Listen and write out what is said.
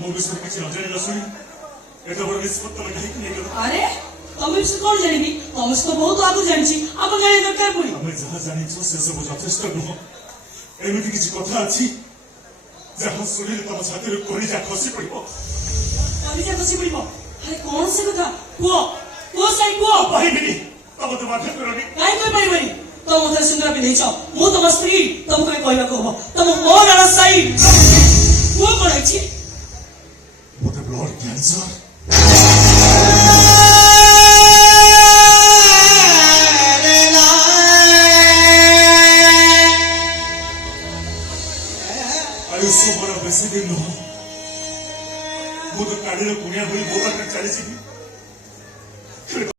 मो विषय किसी न जाने सुनी एटा बड़ निष्पत्ति में कहीं नहीं कर। अरे तमे से कौन जानिबी तमे से तो बहुत आगु जानछि आपन जाने दरकार पड़ी। हमें जहां जानी छो से सब यथेष्ट नुह एमिति किसी कथा अछि जहां सुनिले तम छाती रे कोरी जा खसी पड़िबो। कोरी जा खसी पड़िबो। अरे कौन से कथा को सही को भाई बिनी तब तो बात करनी काई कोई परिबनी तो मते सुंदर भी नहीं छ मु तम स्त्री तुमको कहबा को तम मोर सही को कोन अछि मोटे ब्लड कैंसर